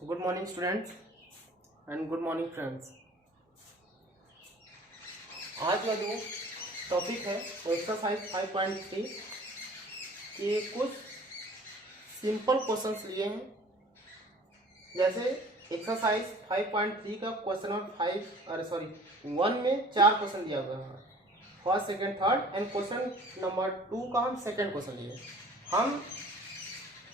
Good morning students and good morning friends. आज का जो टॉपिक है वो एक्सरसाइज 5.3 के कुछ सिंपल क्वेश्चंस लिए हैं। जैसे एक्सरसाइज 5.3 का क्वेश्चन नंबर 1 में 4 क्वेश्चन दिया हुआ है, first second third, and question number 2 का हम सेकंड क्वेश्चन लिए। हम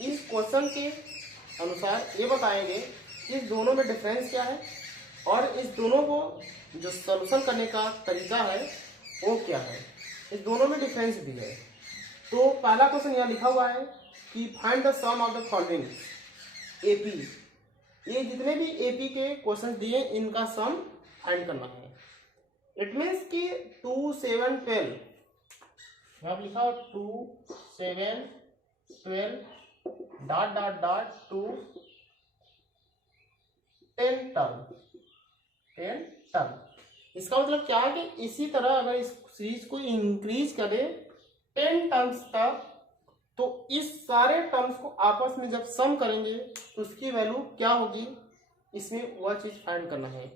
इस क्वेश्चन के अनुसार ये बताएंगे कि इस दोनों में डिफरेंस क्या है और इस दोनों को जो सॉल्यूशन करने का तरीका है वो क्या है। इस दोनों में डिफरेंस भी है। तो पहला क्वेश्चन यहाँ लिखा हुआ है कि find the sum of the following AP. ये जितने भी एपी के क्वेश्चन दिए इनका सम फाइंड करना है। इट मीन्स कि 2 7 12 यहाँ लिखा हो 2 7 12 dot dot dot to 10 term. इसका मतलब क्या है कि इसी तरह अगर इस सीरीज को इंक्रीज करें 10 टर्म्स तक, तो इस सारे टर्म्स को आपस में जब सम करेंगे तो उसकी वैल्यू क्या होगी, इसमें वह चीज फाइंड करना है।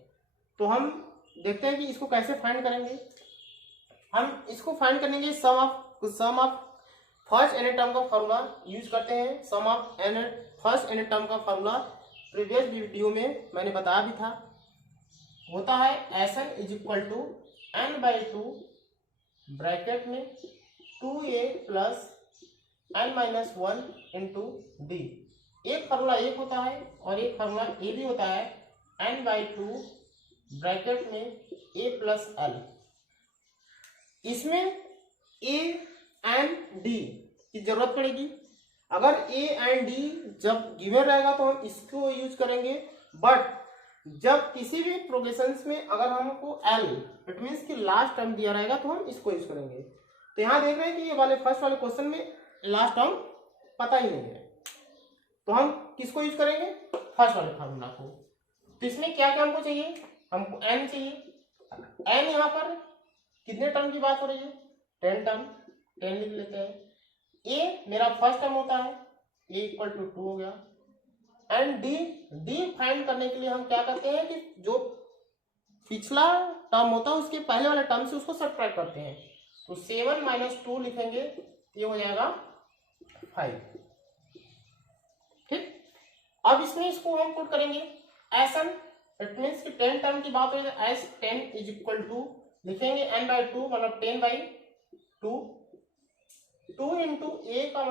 तो हम देखते हैं कि इसको कैसे फाइंड करेंगे। हम इसको फाइंड करेंगे sum of first n term का फॉर्मूला यूज करते हैं। Sum of first n term का फॉर्मूला प्रीवियस वीडियो में मैंने बताया भी था, होता है Sn is equal to n/2 bracket में 2a plus n-1 into d. एक फार्मूला एक होता है और एक फार्मूला ए भी होता है n/2 ब्रैकेट में a प्लस l। इसमें a एंड डी की जरूरत पड़ेगी। अगर ए एंड डी जब गिवन रहेगा तो हम इसको यूज करेंगे, बट जब किसी भी प्रोग्रेशन में अगर हमको एल इट मीन्स कि लास्ट टर्म दिया रहेगा तो हम इसको यूज करेंगे। तो यहाँ देख रहे हैं कि ये वाले फर्स्ट वाले क्वेश्चन में लास्ट टर्म पता ही नहीं है, तो हम किसको यूज करेंगे, फर्स्ट वाले फार्मूला को। तो इसमें क्या क्या हमको चाहिए, हमको एन चाहिए। एन यहाँ पर कितने टर्म की बात हो रही है, 10 टर्म, 10 लिख लेते हैं। ए मेरा फर्स्ट टर्म होता है, ए इक्वल टू 2 हो गया। एंड डी फाइंड करने के लिए हम क्या करते हैं कि जो पिछला टर्म होता है उसके पहले वाले टर्म से उसको सब्ट्रैक्ट करते हैं। तो 7 - 2 लिखेंगे, ये हो जाएगा 5। ठीक, अब इसमें इसको हम पुट करेंगे Sn, इट मीन्स कि 10 टर्म की बात हो तो S10 इज इक्वल टू लिखेंगे n/2 मतलब 10/2। 2 इंटू ए का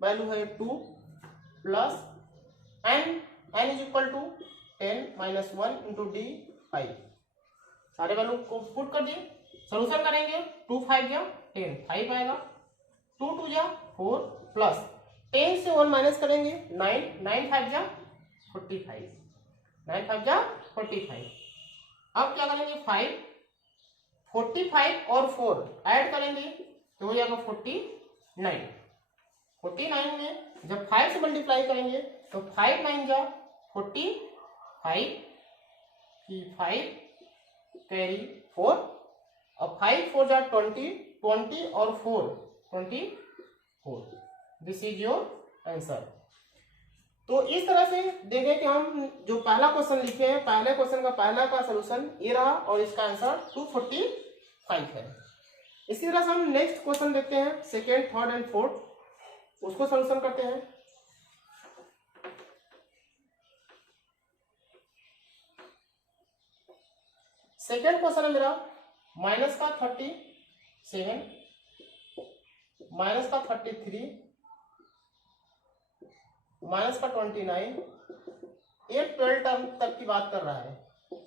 वैल्यू है 2 plus n is equal to 10 - 1 into d 5। सारे वैल्यू को पुट कर दिए, सोल्यूशन करेंगे। 2 5 जा 10, 5 आएगा। 2 2 जा 4 प्लस 10 से 1 माइनस करेंगे 9, 9 5 जा 45, 9 5 जा 45। अब क्या करेंगे 5, 45 और 4 ऐड करेंगे तो हो जाएगा 49। 49 में जब 5 से मल्टीप्लाई करेंगे तो 5 9 जा 45, 5 कैरी 4 और 5 4 जा 20 और 4 24। This is your answer. तो इस तरह से देखें कि हम जो पहला क्वेश्चन लिखे हैं, पहले क्वेश्चन का पहला का सलूशन ये रहा और इसका आंसर 245 है। इसी तरह से हम नेक्स्ट क्वेश्चन देखते हैं, सेकेंड थर्ड एंड फोर्थ, उसको सॉल्यूशन करते हैं। सेकेंड क्वेश्चन है मेरा माइनस का 37 माइनस का 33 माइनस का 29, ये 12 टर्म तक की बात कर रहा है,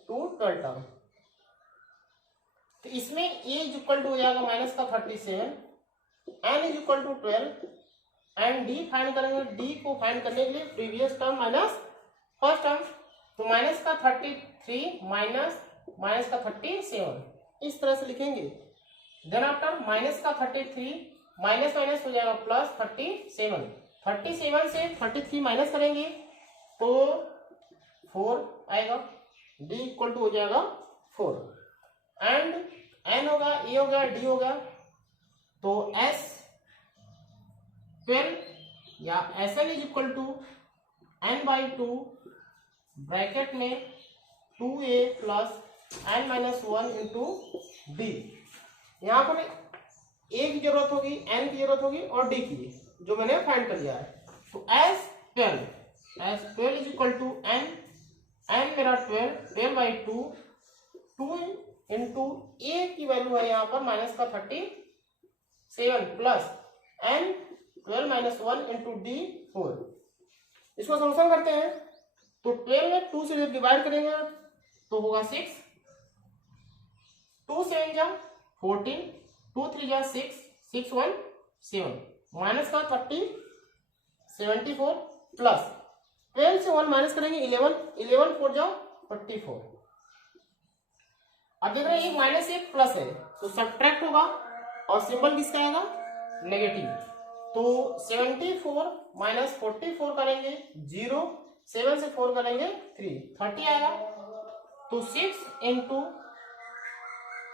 2 12 टर्म। तो इसमें a इज इक्वल टू हो जाएगा माइनस का 37, n is equal to 12 and d find करेंगे। d को फाइंड करने के लिए previous term minus first term, तो माइनस का 33 माइनस का 37 इस तरह से लिखेंगे। देन आफ्टर माइनस का 33 माइनस माइनस हो जाएगा प्लस 37, 37 से 33 माइनस करेंगे तो 4 आएगा, d इक्वल टू हो जाएगा 4 एंड n होगा, a हो गया, d हो गया, तो S12 या Sn is equal to n/2 bracket में 2a plus n minus 1 into d. यहाँ पर a की जरूरत होगी, n की जरूरत होगी और d की, जो मैंने फाइंड कर लिया है। तो s12 is equal to n मेरा 12 बाई 2 इंटू a की वैल्यू है यहाँ पर माइनस का 37 plus n 12 minus 1 into D 4। इसको सोल्यूशन करते हैं तो 12 में 2 से जब डिवाइड करेंगे तो होगा 6, 2 7 जा 14, 2 3 जा 6, 6 1 7 माइनस का 74 प्लस 12 से 1 माइनस करेंगे 11 4 जा 44। अब देख रहे हैं एक माइनस एक प्लस है तो सब्ट्रैक्ट होगा और सिंबल किसका आएगा, नेगेटिव। तो 74 माइनस 44 करेंगे 0, 7 से 4 करेंगे 3, 30 आएगा। तो 6 इंटू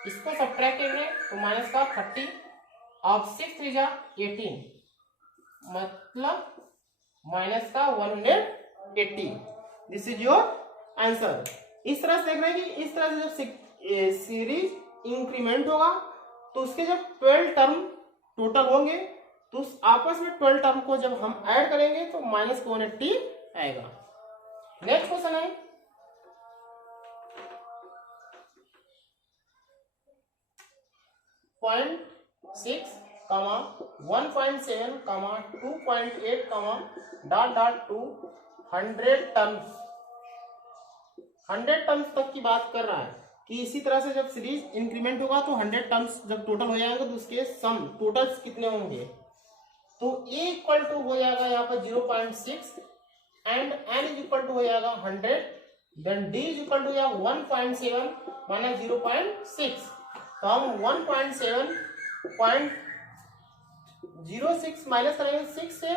इसको सब्ट्रैक्ट करेंगे तो माइनस का 30 और 6 3 जा 18 मतलब माइनस का 180। This is your answer. इस तरह से देख रहे हैं कि इस तरह से जब सीरीज इंक्रीमेंट होगा तो उसके जब 12 टर्म टोटल होंगे तो उस आपस में 12 टर्म को जब हम ऐड करेंगे तो माइनस 180 आएगा। नेक्स्ट क्वेश्चन है 0.6, 1.7, 2.8, dot dot to 100 terms. 100 terms तक की बात कर रहा है कि इसी तरह से जब सीरीज इंक्रीमेंट होगा तो 100 टर्म्स जब टोटल हो जाएंगे तो उसके सम टोटल्स कितने होंगे। तो a इक्वल टू हो जाएगा यहाँ पर 0.6 and n is equal to हो जाएगा 100, then d is equal to 1.7 minus 0.6। तो हम 1.7.06 माइनस करेंगे 6 से,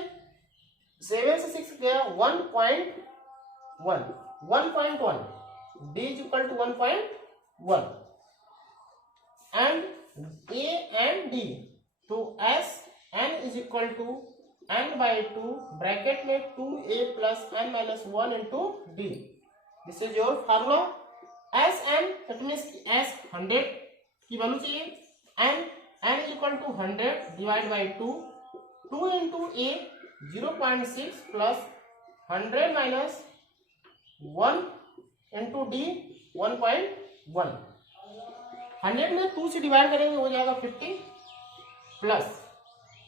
7 से 6 गया 1.1 d is equal to 1.1 and a and d। तो s n is equal to n by 2 bracket में 2a plus n minus 1 into d. This is your formula. S n that means S 100 की value चाहिए, n is equal to 100 divide by 2 into a 0.6 plus 100 minus 1 into d 1.1। 100 में 2 से divide करेंगे हो जाएगा 50 plus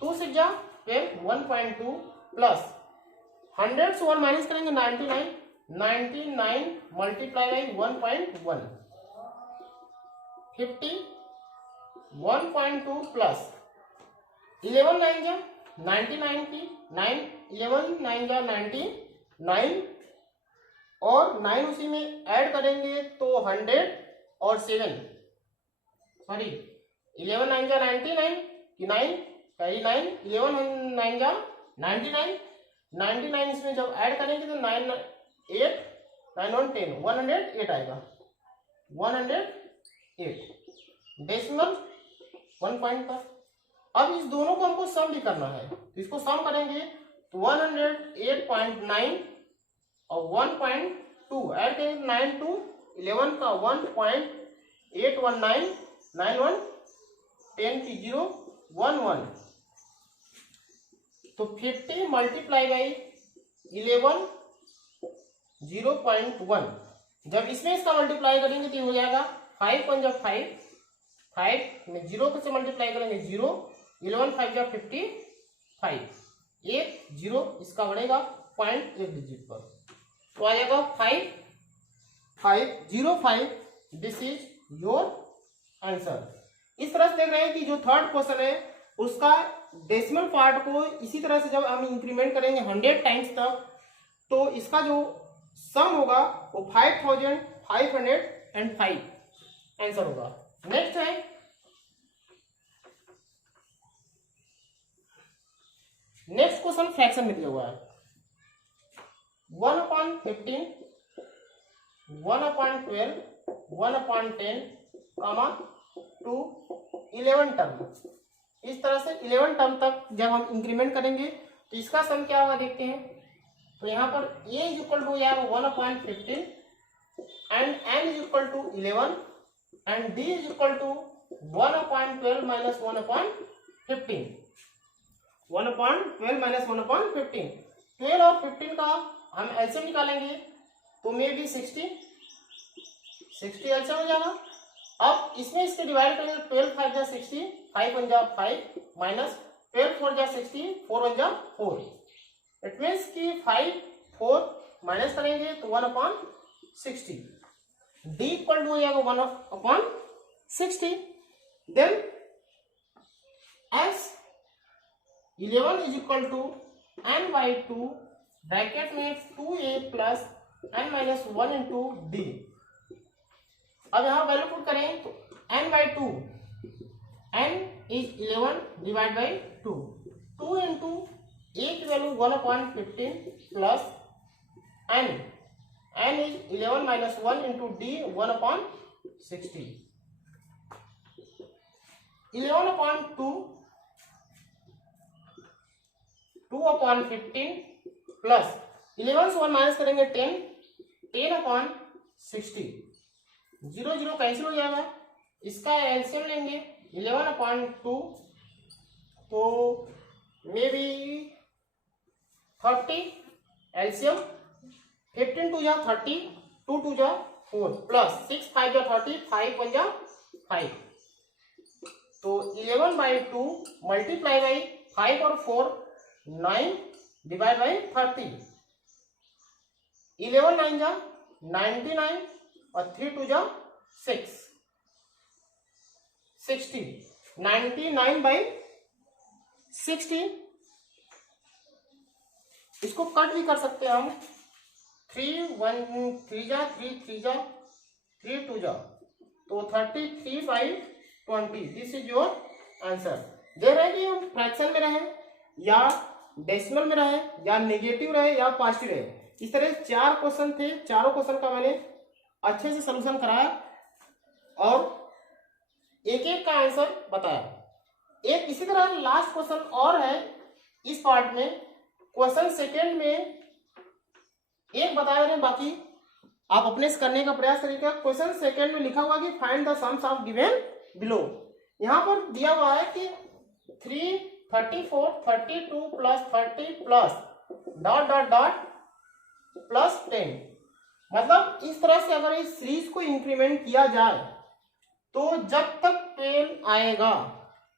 2 से जा 1.2 प्लस 100 से 1 माइनस करेंगे 99 मल्टीप्लाई बाई 1.1 50 1.2 प्लस 11 9 जा 99 की 11 9 जा 99 और 9 उसी में ऐड करेंगे तो 100 और 7 सॉरी 11 9 जा 99 की 9 कहीं 9 11 9 जा 99 इसमें जब ऐड करेंगे तो 9 8 9 1 10 108 आएगा 108 डेसिमल 1 पॉइंट पर। अब इस दोनों को हमको सम भी करना है तो इसको सम करेंगे तो 108.9 और 1.2 ऐड करेंगे 9 to 11 का 1.819 91 10 की 0 11 तो 50 मल्टीप्लाई बाई 11 0.1। जब इसमें इसका मल्टीप्लाई करेंगे तो हो जाएगा 5 1 जब 5 में 0 से मल्टीप्लाई करेंगे 0 11 5 जब 55 एक 0 इसका बढ़ेगा पॉइंट एक डिजिट पर तो आ जाएगा 5505। This is your answer. इस तरह से देख रहे हैं कि जो थर्ड क्वेश्चन है उसका डेसिमल पार्ट को इसी तरह से जब हम इंक्रीमेंट करेंगे 100 टाइम्स तक तो इसका जो सम होगा वो 5505 आंसर होगा। नेक्स्ट है नेक्स्ट क्वेश्चन फ्रैक्शन में दिया हुआ है 1/15 1/12 1/10 टू 11 टर्म। इस तरह से 11 टर्म तक जब हम इंक्रीमेंट करेंगे तो इसका सम क्या होगा देखते हैं। तो तो यहाँ पर a इज इक्वल टू हो जाएगा 1/15 and n is equal to 11 and d is equal to 1/12 minus 1/15 1/12 minus 1/15 12 और 15 का हम एलसीएम निकालेंगे तो मे भी 60 एलसीएम हो जाएगा। अब इसमें इसके डिवाइड करेंगे 12 5 जा 60 5 1 जा 5 माइनस 12 4 जा 60 4 1 जा 4 इट मीन्स कि 5 4 माइनस करेंगे तो 1/60 d इक्वल टू हो जाएगा 1/60 then s 11 is equal to n/2 bracket में 2a plus n minus 1 into d. अब यहाँ वैल्यू पुट करें तो n/2 n is 11 divide by 2 2 into a की value 1/15 plus n is 11 minus 1 into d 1/60 11/2 2/15 plus 11 से 1 minus करेंगे 10/60 0 0 cancel हो जाएगा। इसका एलसीएम लेंगे 11/2 तो मे बी 30 एलसीएम 15 2 जा 30 2 2 जा 4 प्लस 6 5 जा 30 5 1 जा 5 तो 11/2 मल्टीप्लाई बाई 5 और 4 9 डिवाइड बाई 30 11 9 जा 99 और 3 2 जा 6 60 99/60 इसको कट भी कर सकते हैं हम 3 1 3 जा 3 3 जा 3 2 जा तो 33/20 दिस इज योर आंसर। दे रहे कि हम फ्रैक्शन में रहे या डेसिमल में रहे या नेगेटिव रहे या पॉजिटिव रहे, इस तरह 4 क्वेश्चन थे। चारों क्वेश्चन का मैंने अच्छे से सलूशन कराया और एक एक का आंसर बताया। एक इसी तरह लास्ट क्वेश्चन और है इस पार्ट में, क्वेश्चन सेकेंड में एक बताया मैंने, बाकी आप अपने से करने का प्रयास करिएगा। क्वेश्चन सेकेंड में लिखा हुआ कि find the sums of given below. यहाँ पर दिया हुआ है कि 3 34 32 plus 30 plus dot dot dot plus 10। मतलब इस तरह से अगर इस सीरीज को इंक्रीमेंट किया जाए तो जब तक 10 आएगा,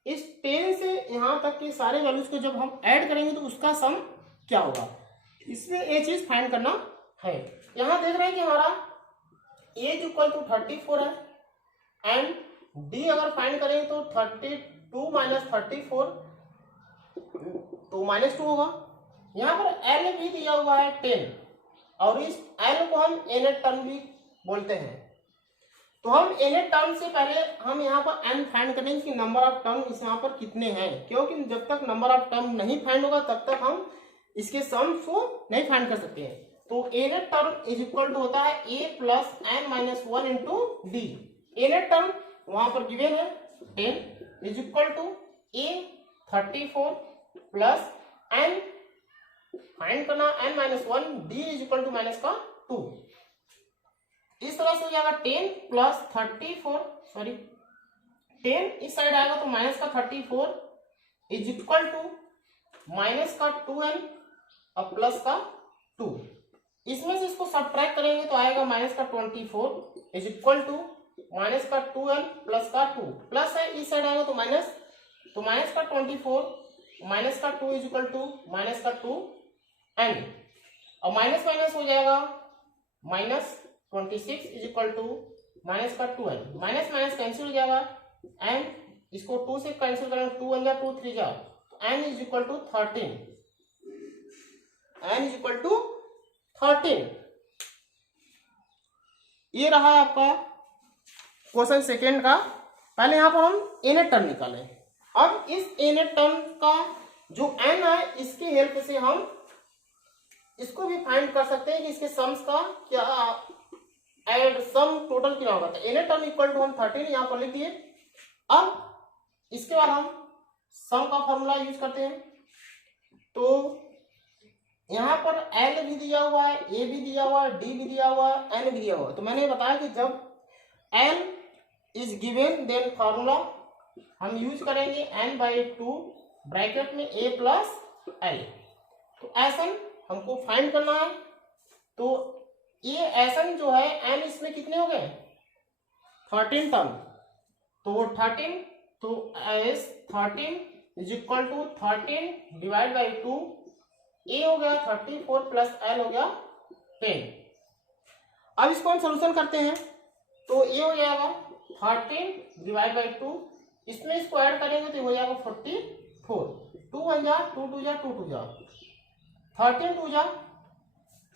इस 10 से यहां तक के सारे वैल्यूज को जब हम ऐड करेंगे तो उसका सम क्या होगा, इसमें ये चीज फाइंड करना है। यहां देख रहे हैं कि हमारा एज इक्वल टू 34 है एंड डी अगर फाइंड करेंगे तो 32 माइनस 34 तो -2 होगा। यहाँ पर एल भी दिया हुआ है 10 और इस एल को हम nth टर्म भी बोलते हैं। तो हम nth टर्म से पहले हम यहाँ पर n फाइंड करेंगे कि नंबर ऑफ टर्म इस यहाँ पर कितने हैं, क्योंकि जब तक नंबर ऑफ टर्म नहीं फाइंड होगा तब तक हम इसके सम्स को नहीं फाइंड कर सकते हैं। तो nth term is equal to होता है a plus n minus 1 into d. nth term वहां पर गिवन है 10 is equal to a 34 plus n find करना n minus 1 d is equal to minus का 2। इस तरह से हो जाएगा 10 प्लस 34 सॉरी 10 इस साइड आएगा तो माइनस का 34 इज इक्वल टू माइनस का 2n और प्लस का 2। इसमें से इसको सब्ट्रैक्ट करेंगे तो आएगा माइनस का 24 इज इक्वल टू माइनस का 2n प्लस का 2 प्लस है इस साइड आएगा तो माइनस का 24 माइनस का 2 इज इक्वल टू माइनस का 2n और माइनस माइनस हो जाएगा minus 26 is equal to minus का 2n। माइनस माइनस कैंसिल हो जाएगा एंड इसको 2 से कैंसिल करेंगे 2 1 जा 2 3 जा n is equal to 13 n is equal to 13। ये रहा आपका क्वेश्चन सेकेंड का। पहले यहां पर हम nth टर्म निकालें। अब इस nth टर्म का जो n है इसकी हेल्प से हम इसको भी फाइंड कर सकते हैं कि इसके सम्स का क्या एड सम टोटल कितना होगा। तो nth टर्म इक्वल टू हम 13 यहां पर लिख दिए। अब इसके बाद हम सम का फॉर्मूला यूज करते हैं। तो यहाँ पर एल भी दिया हुआ है, ए भी दिया हुआ है, डी भी दिया हुआ है, एन भी दिया हुआ है। तो मैंने बताया कि जब n is given then formula हम यूज करेंगे n/2 ब्रैकेट में a प्लस एल। तो एसन हमको फाइंड करना है। तो ये एसन जो है n इसमें कितने हो गए 13 टर्म। तो 13 तो S 13 is equal to 13 divide by 2 a हो गया 34 प्लस एल हो गया 10। अब इसको हम सोल्यूशन करते हैं। तो ये हो जाएगा 13 डिवाइड बाई 2, इसमें इसको ऐड करेंगे तो हो जाएगा 44। 2 1 जा 2 2 जा 2 2 जा 13 2 जा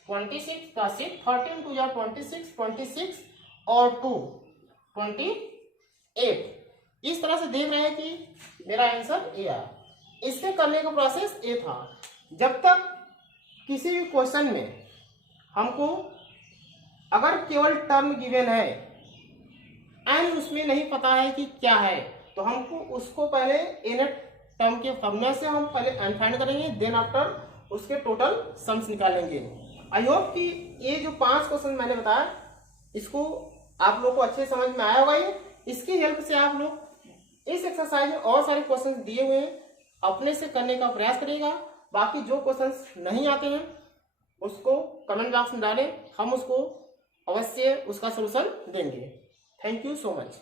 26 प्लस 6 13 2 जा 26 26 और 2 28। इस तरह से देख रहे हैं कि मेरा आंसर ए आया। इससे करने का प्रोसेस ए था। जब तक किसी भी क्वेश्चन में हमको अगर केवल टर्म गिवन है एंड उसमें नहीं पता है कि क्या है, तो हमको उसको पहले इन टर्म के फॉर्मूला से हम पहले अनफाइंड करेंगे, देन आफ्टर उसके टोटल सम्स निकालेंगे। आई होप कि ये जो 5 क्वेश्चन मैंने बताया इसको आप लोग को अच्छे समझ में आया होगा। ये इसकी हेल्प से आप लोग इस एक्सरसाइज में और सारे क्वेश्चन दिए हुए हैं अपने से करने का प्रयास करिएगा। बाकी जो क्वेश्चंस नहीं आते हैं उसको कमेंट बॉक्स में डालें, हम उसको अवश्य उसका सलूशन देंगे। Thank you so much.